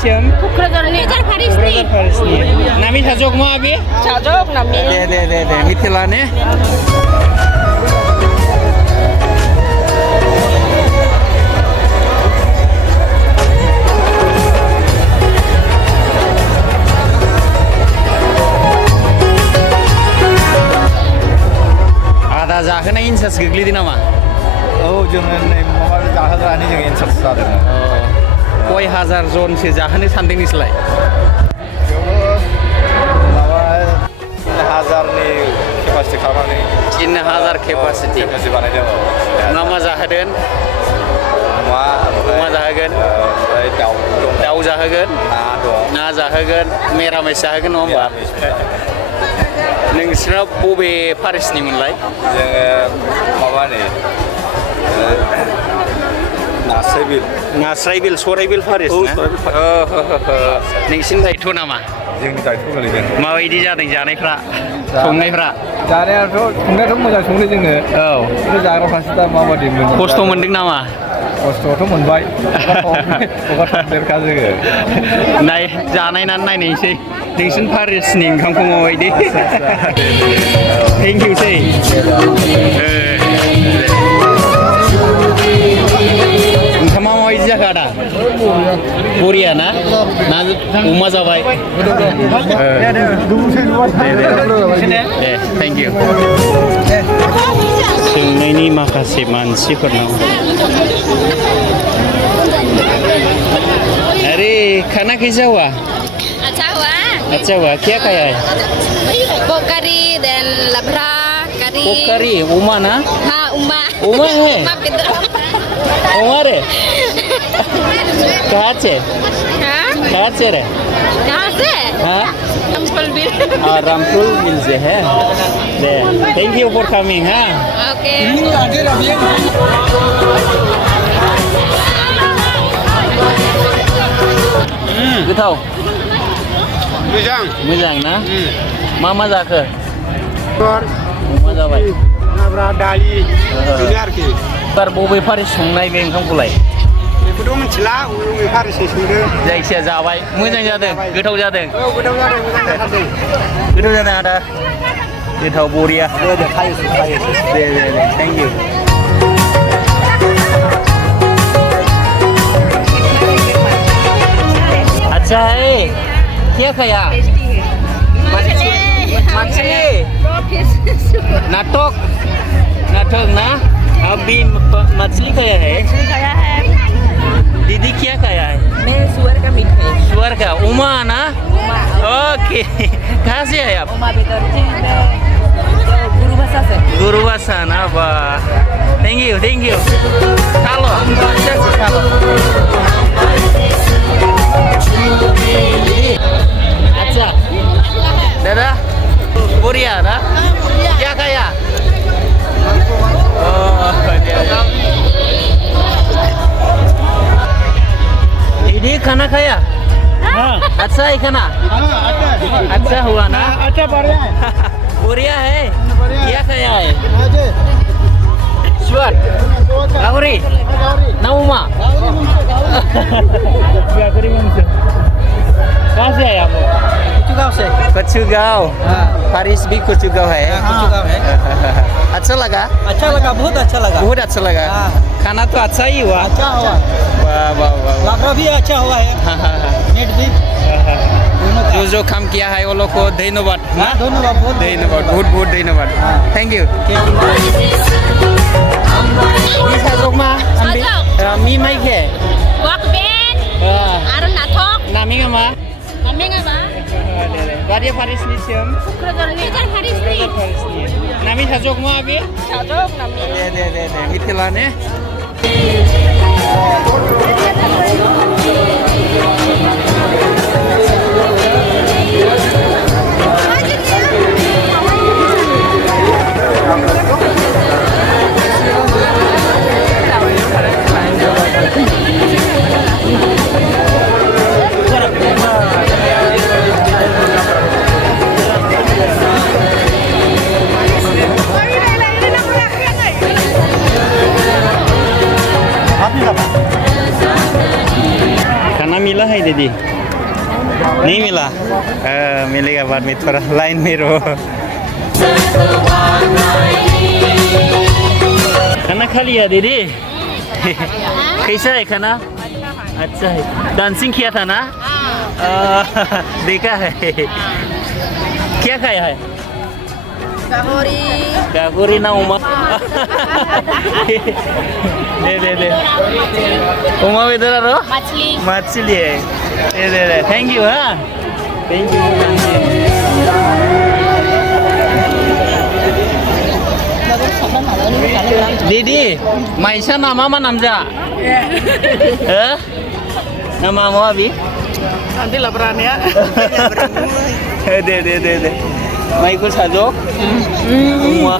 Cium? Kukrazarni. Kukrazar Farisni. Nami sajok mo abi? Sajok nami. De. Mithilane. Ada जाहोनाय इन्सार्ज गोग्लैदों नामा? औ जोङो नै माबा जाहोग्रानि जों इन्सार्ज जादों। कय हाजार जनसो जाहोनो सानदों नोंसोरलाय? बेयावबो माबा 3000नि केपासिटि खालामनानै 3000 केपासिटि बानायदों। मा जाहोदों? अमा जाहोगोन, ओमफ्राय दाउ जाहोगोन, ना जाहोगोन, मिरामिस जाहोगोन नङा होमबा? नोंसोरा बबे फारिसनिमोनलाय? जोङो माबा नै नास्रायबिल सराइबिल फारिस ना? नोंसिनि दायथ' नामा? जोंनि दायथ' गोलैदों। माबायदि जादों जानायफ्रा, संनायफ्रा? जानायाथ' संनायाथ' मोजां संदों जोङो। औ। जाग्राफ्रासो दा माबायदि मोनो? खस्थ' मोनदों नामा? खस्थ'आथ' मोनबाय। हगारथारखा जोङो। जानायनानै नायनायसै नोंसिनि फारिसनि ओंखामखौ माबायदि? थेंक इउ सै। ओंखामा माबायदि जाखो आदा? बरिया ना? अमा जाबाय? दे थेंक इउ। सोंनायनि माखासे मानसिफोरनाव अरे खाना कैसा हुआ? अच्छा हुआ क्या खाया है? Pork curry dan labra curry. Pork curry uma ना? हाँ उमा है? उमा रे कहाँ से? हाँ कहाँ से रे? कहाँ से? हाँ Rampul Bill. रामपुर मिल से है। दे थैंक यू फॉर कमिंग हाँ। Oke. गोथाव मोजां ना? मा जाखो? अमा जाबाय। लाब्रा दालि बेनो आरोखि। बार बबे फारिस संनाय बे ओंखामखौलाय? बेखौथ' मिथिला बबे फारिसै संदों। जायखिया जाबाय मोजां जादों, गोथाव जादों। औ गोथाव जादों, मोजां जाथारदों। गोथाव जादों आदा। गोथाव बरिया। दे खायोसै। दे थैंक यू। अच्छा है क्या खाया? मछली नाटक ना? अभी मछली खाया है? दीदी क्या खाया है? मैं सुअर का मीट है। सुअर का उमा ना? ओके कहाँ से आए आप? उमा बेदर गुरुभाषा से। गुरुभाषा ना? वाह थैंक यू खालो अच्छा दादा बोरिया ना? क्या खाया? दीदी खाना खाया? अच्छा है खाना? अच्छा हुआ ना? अच्छा बोरिया है? क्या खाया है? सुअर गावरी ना उमा? कहाँ से आए आप? कचुगांव। फारिस भी कचुगांव है। अच्छा लगा? बहुत अच्छा लगा। बहुत अच्छा लगा। खाना तो अच्छा ही हुआ। अच्छा हुआ। वाह लाब्रा भी अच्छा हुआ है। नेट भी जो काम किया है वो लोग को धन्यवाद। धन्यवाद बहुत धन्यवाद। Thank you. Mi mai ke? Wak Ben. Arun natok. Nami apa? Nami apa? Badia Faris ni siam. Kukrazarni. Faris ni. Nami sajok mo abi? Sajok nami. De. Mithilane. खाना मिला है नहीं दीदी नहीं मिला मिलेगा बाद में थोड़ा लाइन में रहो खाना खा लिया दीदी कैसा है खाना अच्छा है डांसिंग किया था ना देखा है क्या खाया है Gaguri na Uma दे उमा इधर आ रहा मछली मछली है दे थैंक यू हाँ थैंक यू दीदी माइसा नामा मा नामजा nama mau abi Nanti laporan ya. दे Mai ikut sajok semua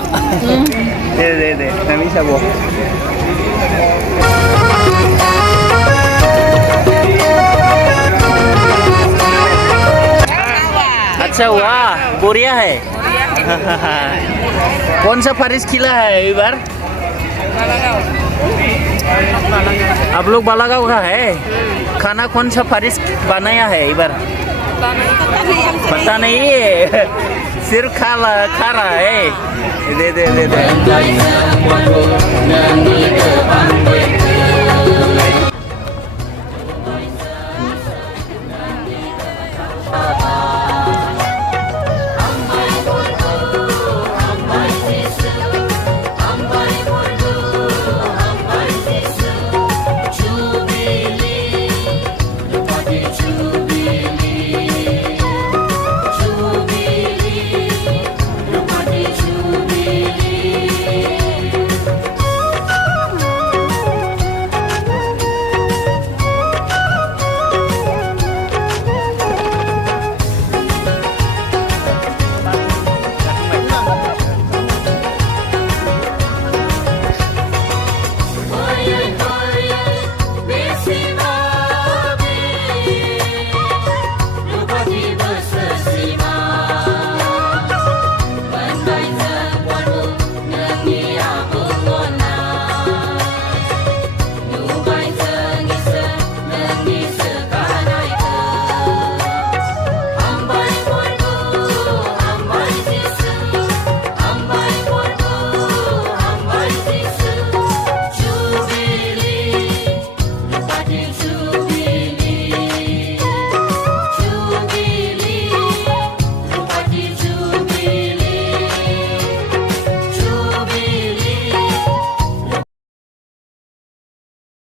दे kami sabok अच्छा वाह बोरिया है कौन सा फारिश खिला है इस बार आप लोग बालागांव का है खाना कौन सा फारिश बनाया है इस बार पता नहीं है सिर्फ खा रहा है दे